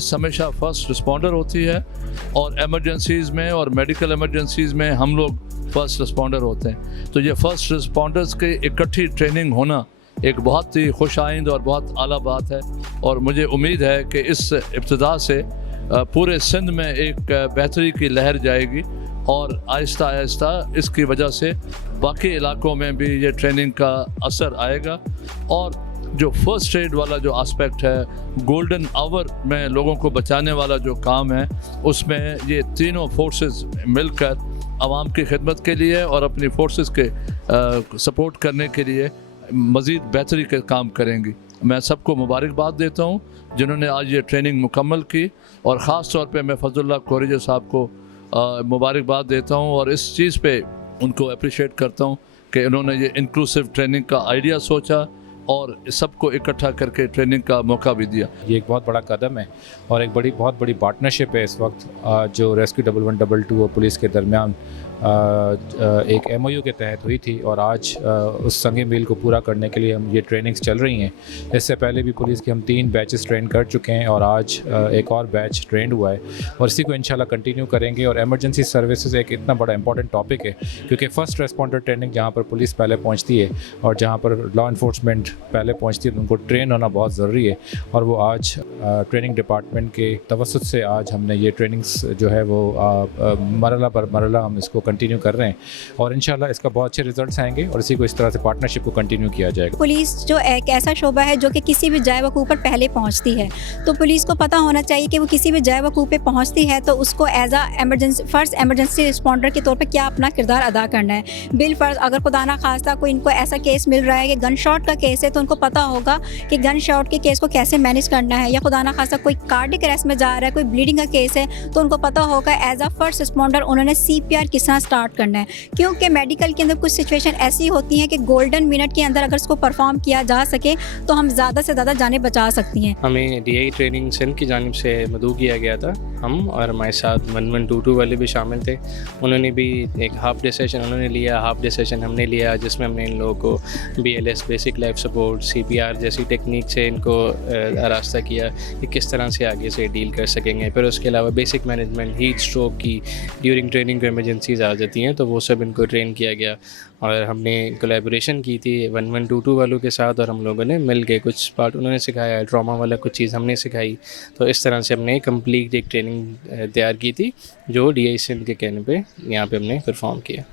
Police हमेशा first responder होती है और एमरजेंसीज़ में और मेडिकल एमरजेंसीज़ में हम लोग फर्स्ट रिस्पॉन्डर होते हैं। तो ये फर्स्ट रिस्पॉन्डर्स की इकट्ठी ट्रेनिंग होना एक बहुत ही खुश आइंद और बहुत आला बात है, और मुझे उम्मीद है कि इस इब्तिदा से पूरे सिंध में एक बेहतरी की लहर जाएगी और आहिस्ता आहिस्ता इसकी वजह से बाकी इलाकों में भी ये ट्रेनिंग का असर आएगा। और जो फर्स्ट एड वाला जो एस्पेक्ट है, गोल्डन आवर में लोगों को बचाने वाला जो काम है, उसमें ये तीनों फोर्सेस मिलकर आवाम की खिदमत के लिए और अपनी फोर्सेस के सपोर्ट करने के लिए मज़ीद बेहतरी के काम करेंगी। मैं सबको मुबारकबाद देता हूँ जिन्होंने आज ये ट्रेनिंग मुकम्मल की, और ख़ास तौर पे मैं फजलुल्लाह कोरेजा साहब को मुबारकबाद देता हूँ और इस चीज़ पे उनको अप्रिशिएट करता हूँ कि इन्होंने ये इंक्लूसिव ट्रेनिंग का आइडिया सोचा और सबको इकट्ठा करके ट्रेनिंग का मौका भी दिया। ये एक बहुत बड़ा कदम है और एक बहुत बड़ी पार्टनरशिप है इस वक्त जो रेस्क्यू 1112 और पुलिस के दरमियान एक MOU के तहत हुई थी, और आज उस संगे मील को पूरा करने के लिए हम ये ट्रेनिंग्स चल रही हैं। इससे पहले भी पुलिस के हम 3 बैचेस ट्रेन कर चुके हैं और आज एक और बैच ट्रेंड हुआ है और इसी को इंशाल्लाह कंटिन्यू करेंगे। और एमरजेंसी सर्विसेज एक इतना बड़ा इंपॉर्टेंट टॉपिक है क्योंकि फ़र्स्ट रेस्पॉन्डर ट्रेनिंग जहाँ पर पुलिस पहले पहुँचती है और जहाँ पर लॉ इन्फोर्समेंट पहले पहुँचती है, तो उनको ट्रेन होना बहुत ज़रूरी है, और वो आज ट्रेनिंग डिपार्टमेंट के तवस्सुत से आज हमने ये ट्रेनिंग्स जो है वो मरला पर मरला हम इसको कंटिन्यू कर रहे हैं और इंशाल्लाह इसका बहुत अच्छे रिजल्ट्स आएंगे और इसी को इस तरह से पार्टनरशिप को कंटिन्यू किया जाएगा। पुलिस जो एक ऐसा शोबा है जो कि किसी भी जय वकूफ़ पर पहले पहुंचती है, तो पुलिस को पता होना चाहिए कि वो किसी भी जय वकूफ़ पे पहुंचती है तो उसको एज आ एमरजेंसी रिस्पॉन्डर के तौर पर क्या अपना किरदार अदा करना है। बिल फर्ज अगर खुदा ना खास्ता कोई इनको ऐसा केस मिल रहा है कि गन शॉट का केस है, तो उनको पता होगा कि गन शॉट के केस को कैसे मैनेज करना है, या खुदा ना खास्ता कोई कार्डिक अरेस्ट में जा रहा है, कोई ब्लीडिंग का केस है, तो उनको पता होगा एज अ फर्स्ट रिस्पॉन्डर उन्होंने CPR किस तरह स्टार्ट करना है। क्योंकि मेडिकल के अंदर कुछ सिचुएशन ऐसी होती हैं कि गोल्डन मिनट के अंदर अगर इसको परफॉर्म किया जा सके तो हम ज़्यादा से ज़्यादा जानें बचा सकती हैं। हमें DI ट्रेनिंग सिंध की जानिब से मदऊ किया गया था, हम और हमारे साथ 1122 वाले भी शामिल थे। उन्होंने भी एक हाफ डे सेशन उन्होंने लिया, हाफ डे सेशन हमने लिया, जिसमें हमने इन लोगों को BLS basic life support, CPR जैसी टेक्निक से इनको रास्ता किया कि किस तरह से आगे से डील कर सकेंगे। फिर उसके अलावा बेसिक मैनेजमेंट, हीट स्ट्रोक की ड्यूरिंग ट्रेनिंग को इमरजेंसीज आ जाती हैं, तो वो सब इनको ट्रेन किया गया और हमने कोलैबोरेशन की थी 1122 वालों के साथ और हम लोगों ने मिल के कुछ पार्ट उन्होंने सिखाया, ट्रॉमा वाला कुछ चीज़ हमने सिखाई। तो इस तरह से हमने कंप्लीट एक ट्रेनिंग तैयार की थी जो DI सिंध के कहने पे यहाँ पे हमने परफॉर्म किया।